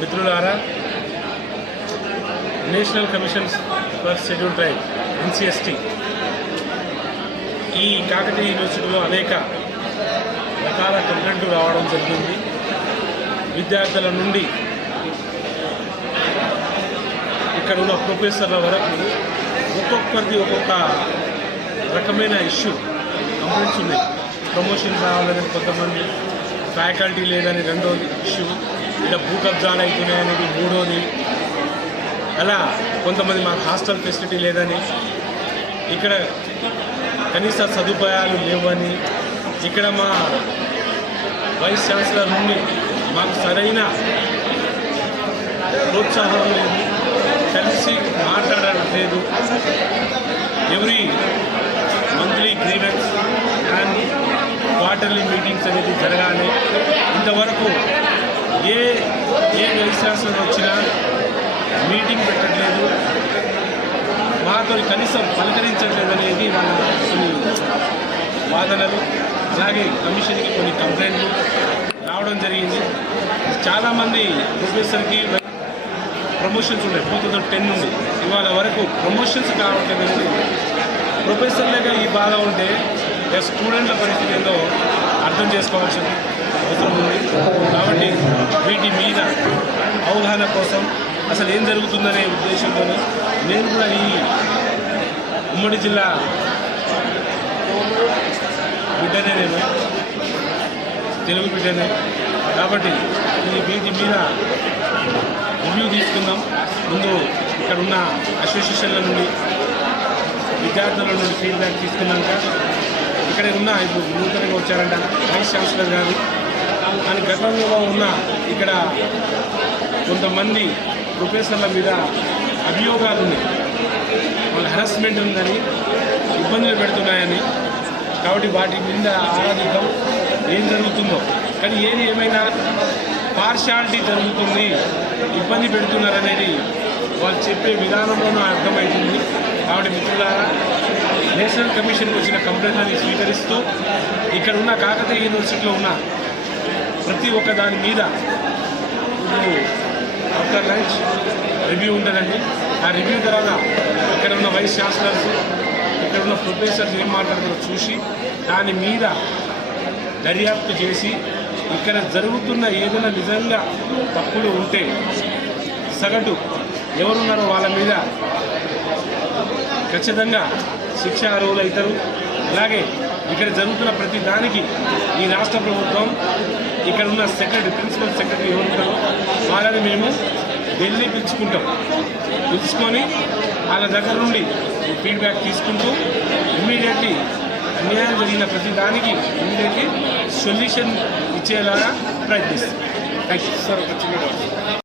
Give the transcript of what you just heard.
మిత్రులారా, national commission for schedule tribe NCST ఈ కాకతీయ యూనివర్సిటీలో అనేక రకాల కంప్లైంట్లు రావడం జరిగింది. విద్యార్థుల నుండి ఇక్కడ ఉన్న ప్రొఫెసర్ల వరకు ఒక్కొక్కరిది ఒక్కొక్క రకమైన ఇష్యూ కంప్లైంట్స్ ఉన్నాయి. ప్రమోషన్ రావాలని కొంతమంది, ఫ్యాకల్టీ లేదని రెండోది ఇష్యూ, ఇక్కడ భూ కబ్జాలు అవుతున్నాయి అనేది మూడోది, అలా కొంతమంది మాకు హాస్టల్ ఫెసిలిటీ లేదని, ఇక్కడ కనీస సదుపాయాలు లేవని, ఇక్కడ మా వైస్ ఛాన్సలర్ నుండి మాకు సరైన ప్రోత్సాహం లేదు, కలిసి మాట్లాడడం లేదు, every monthly grievance and quarterly meetings అనేది జరగాలి. ఇంతవరకు ఏ వైస్ ఛాన్సలర్ వచ్చినా మీటింగ్ పెట్టట్లేదు, మాతో కనీసం పలకరించట్లేదు అనేది వాళ్ళ కొన్ని వాదనలు. అలాగే కమిషన్కి కొన్ని కంప్లైంట్లు రావడం జరిగింది. చాలామంది ప్రొఫెసర్కి ప్రమోషన్స్ ఉన్నాయి 2010 నుండి ఇవాళ వరకు ప్రమోషన్స్ కావట్లేదు అనేది. ప్రొఫెసర్లుగా ఈ బాధ ఉంటే స్టూడెంట్ల పరిస్థితి ఏందో అర్థం చేసుకోవాల్సిన అవసరం ఉంది. కాబట్టి వీటి మీద అవగాహన కోసం అసలు ఏం జరుగుతుందనే ఉద్దేశంతో నేను కూడా ఈ ఉమ్మడి జిల్లా బిడ్డనే, నేను తెలుగు బిడ్డనే, కాబట్టి వీటి మీద రివ్యూ తీసుకుందాం. ముందు ఇక్కడ ఉన్న అసోసియేషన్ల నుండి, విద్యార్థుల నుండి ఫీడ్బ్యాక్ తీసుకున్నాక ఇక్కడ ఉన్న ఇప్పుడు నూతనంగా వచ్చారంట వైస్ ఛాన్సలర్ గారు అని గతంలో ఉన్న ఇక్కడ కొంతమంది ప్రొఫెసర్ల మీద అభియోగాలు ఉన్నాయి, వాళ్ళ హెరాస్మెంట్ ఉందని, ఇబ్బందులు పెడుతున్నాయని. కాబట్టి వాటి మీద ఆరాధిద్దాం ఏం జరుగుతుందో. కానీ ఏమైనా పార్షాలిటీ జరుగుతుంది, ఇబ్బంది పెడుతున్నారనేది వాళ్ళు చెప్పే విధానంలోనూ అర్థమవుతుంది. కాబట్టి మిత్రులారా, నేషనల్ కమిషన్కి వచ్చిన కంప్లైంట్లని స్వీకరిస్తూ ఇక్కడ ఉన్న కాకతీయ యూనివర్సిటీలో ఉన్న ప్రతి ఒక్క దాని మీద ఇప్పుడు ఆఫ్టర్ లంచ్ రివ్యూ ఉంటుందండి. ఆ రివ్యూ తర్వాత ఇక్కడ ఉన్న వైస్ ఛాన్సలర్స్, ఇక్కడ ఉన్న ప్రొఫెసర్స్ ఏం మాట్లాడుతారో చూసి దాని మీద దర్యాప్తు చేసి ఇక్కడ జరుగుతున్న ఏదైనా నిజంగా తప్పులు ఉంటే సగటు ఎవరున్నారో వాళ్ళ మీద ఖచ్చితంగా శిక్ష అర్హులు అవుతారు. అలాగే ఇక్కడ జరుగుతున్న ప్రతి దానికి ఈ రాష్ట్ర ప్రభుత్వం ఇక్కడ ఉన్న ప్రిన్సిపల్ సెక్రటరీ ఎవరుంటారో వాళ్ళని మేము ఢిల్లీ పిలుచుకొని వాళ్ళ దగ్గర నుండి ఫీడ్బ్యాక్ తీసుకుంటూ ఇమ్మీడియట్లీ అన్యాయం జరిగిన ప్రతి దానికి ఇమ్మీడియట్లీ సొల్యూషన్ ఇచ్చేలాగా ప్రయత్నిస్తాం. Thank you sir. ఒక చిన్న